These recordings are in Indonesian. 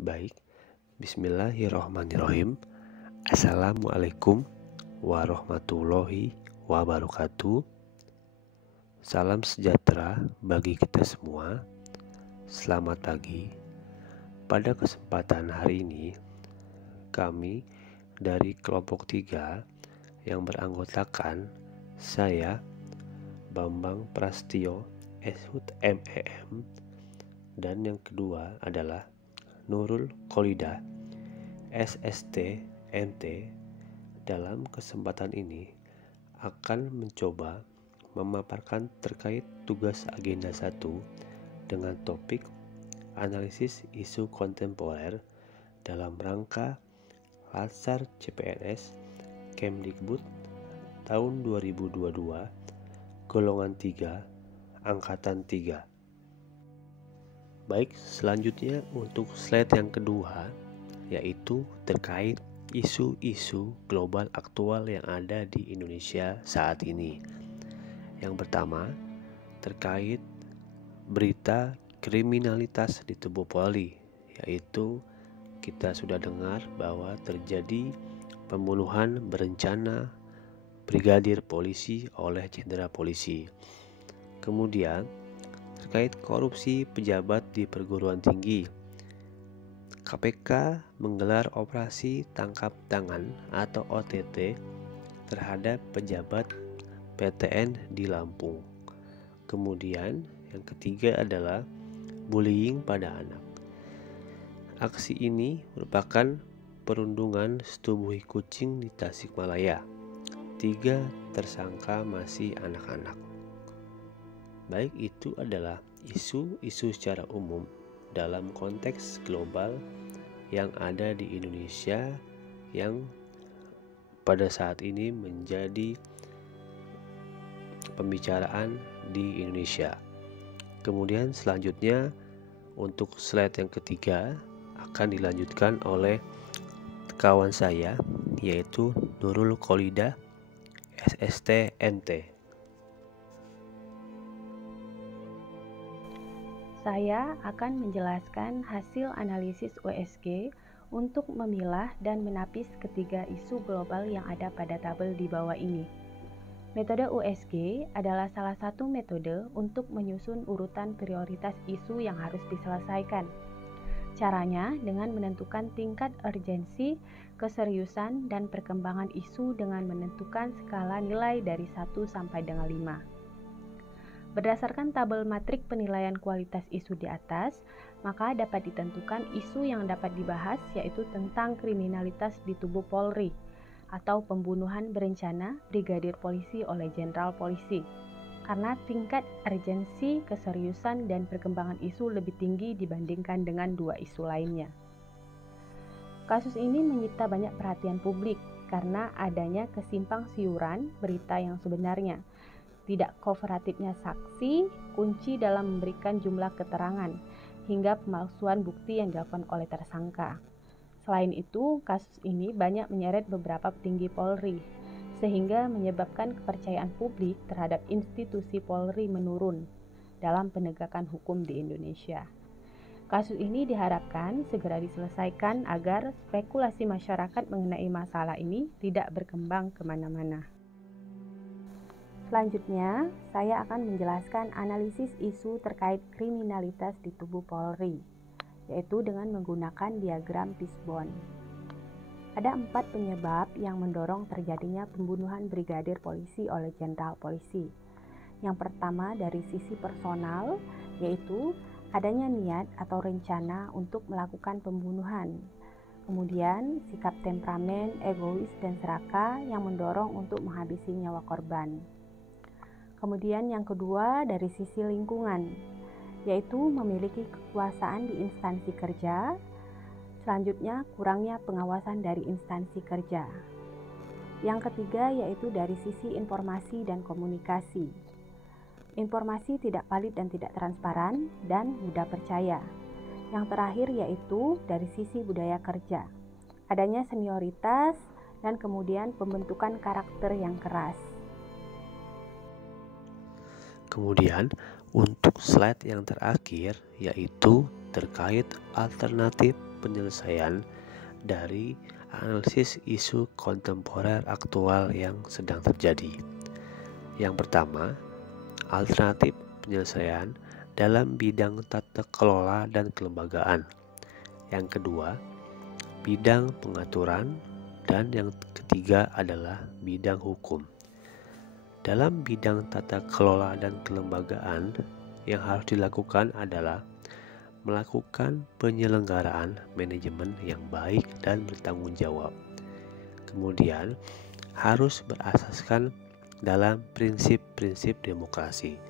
Baik, bismillahirrohmanirrohim. Assalamualaikum warahmatullahi wabarakatuh. Salam sejahtera bagi kita semua. Selamat pagi. Pada kesempatan hari ini, kami dari kelompok 3 yang beranggotakan saya, Bambang Prastio, SHUT MEM, dan yang kedua adalah Nurul Kholida, SST MT. Dalam kesempatan ini akan mencoba memaparkan terkait tugas agenda 1 dengan topik analisis isu kontemporer dalam rangka Latsar CPNS Kemdikbud tahun 2022 golongan 3 angkatan 3. Baik, selanjutnya untuk slide yang kedua, yaitu terkait isu-isu global aktual yang ada di Indonesia saat ini. Yang pertama, terkait berita kriminalitas di tubuh Polri, yaitu kita sudah dengar bahwa terjadi pembunuhan berencana Brigadir Polisi oleh Jenderal Polisi. Kemudian terkait korupsi pejabat di perguruan tinggi, KPK menggelar operasi tangkap tangan atau OTT terhadap pejabat PTN di Lampung. Kemudian yang ketiga adalah bullying pada anak. Aksi ini merupakan perundungan setubuhi kucing di Tasikmalaya. 3 tersangka masih anak-anak. Baik, itu adalah isu-isu secara umum dalam konteks global yang ada di Indonesia yang pada saat ini menjadi pembicaraan di Indonesia. Kemudian selanjutnya untuk slide yang ketiga akan dilanjutkan oleh kawan saya, yaitu Nurul Kholida, SST MT. Saya akan menjelaskan hasil analisis USG untuk memilah dan menapis ketiga isu global yang ada pada tabel di bawah ini. Metode USG adalah salah satu metode untuk menyusun urutan prioritas isu yang harus diselesaikan. Caranya dengan menentukan tingkat urgensi, keseriusan, dan perkembangan isu dengan menentukan skala nilai dari 1 sampai dengan 5. Berdasarkan tabel matrik penilaian kualitas isu di atas, maka dapat ditentukan isu yang dapat dibahas yaitu tentang kriminalitas di tubuh Polri atau pembunuhan berencana Brigadir Polisi oleh Jenderal Polisi, karena tingkat urgensi, keseriusan, dan perkembangan isu lebih tinggi dibandingkan dengan 2 isu lainnya. Kasus ini menyita banyak perhatian publik karena adanya kesimpang siuran berita yang sebenarnya, tidak kooperatifnya saksi, kunci dalam memberikan jumlah keterangan, hingga pemalsuan bukti yang dilakukan oleh tersangka. Selain itu, kasus ini banyak menyeret beberapa petinggi Polri, sehingga menyebabkan kepercayaan publik terhadap institusi Polri menurun dalam penegakan hukum di Indonesia. Kasus ini diharapkan segera diselesaikan agar spekulasi masyarakat mengenai masalah ini tidak berkembang kemana-mana. Selanjutnya, saya akan menjelaskan analisis isu terkait kriminalitas di tubuh Polri, yaitu dengan menggunakan diagram Fishbone. Ada 4 penyebab yang mendorong terjadinya pembunuhan Brigadir Polisi oleh Jenderal Polisi. Yang pertama dari sisi personal, yaitu adanya niat atau rencana untuk melakukan pembunuhan. Kemudian, sikap temperamen, egois, dan serakah yang mendorong untuk menghabisi nyawa korban. Kemudian yang kedua dari sisi lingkungan, yaitu memiliki kekuasaan di instansi kerja. Selanjutnya kurangnya pengawasan dari instansi kerja. Yang ketiga yaitu dari sisi informasi dan komunikasi. Informasi tidak valid dan tidak transparan dan mudah percaya. Yang terakhir yaitu dari sisi budaya kerja. Adanya senioritas dan kemudian pembentukan karakter yang keras. Kemudian untuk slide yang terakhir yaitu terkait alternatif penyelesaian dari analisis isu kontemporer aktual yang sedang terjadi. Yang pertama, alternatif penyelesaian dalam bidang tata kelola dan kelembagaan. Yang kedua, bidang pengaturan, dan yang ketiga adalah bidang hukum. Dalam bidang tata kelola dan kelembagaan, yang harus dilakukan adalah melakukan penyelenggaraan manajemen yang baik dan bertanggung jawab. Kemudian, harus berasaskan dalam prinsip-prinsip demokrasi.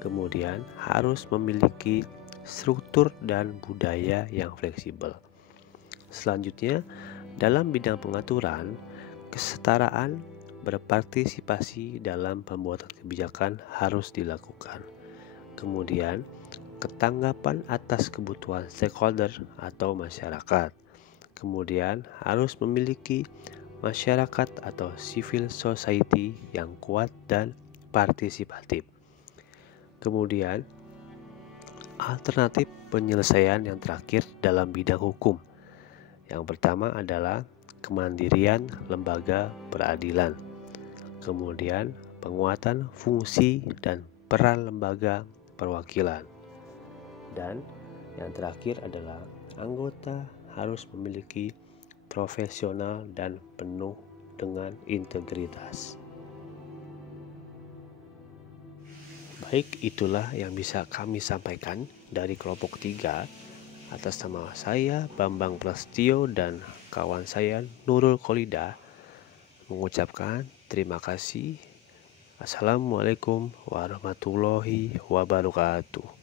Kemudian, harus memiliki struktur dan budaya yang fleksibel. Selanjutnya, dalam bidang pengaturan, kesetaraan berpartisipasi dalam pembuatan kebijakan harus dilakukan. Kemudian, ketanggapan atas kebutuhan stakeholder atau masyarakat. Kemudian, harus memiliki masyarakat atau civil society yang kuat dan partisipatif. Kemudian, alternatif penyelesaian yang terakhir dalam bidang hukum. Yang pertama adalah kemandirian lembaga peradilan. Kemudian, penguatan fungsi dan peran lembaga perwakilan. Dan yang terakhir adalah anggota harus memiliki profesional dan penuh dengan integritas. Baik, itulah yang bisa kami sampaikan dari kelompok 3 atas nama saya Bambang Prasetyo dan kawan saya Nurul Kholida mengucapkan terima kasih. Assalamualaikum warahmatullahi wabarakatuh.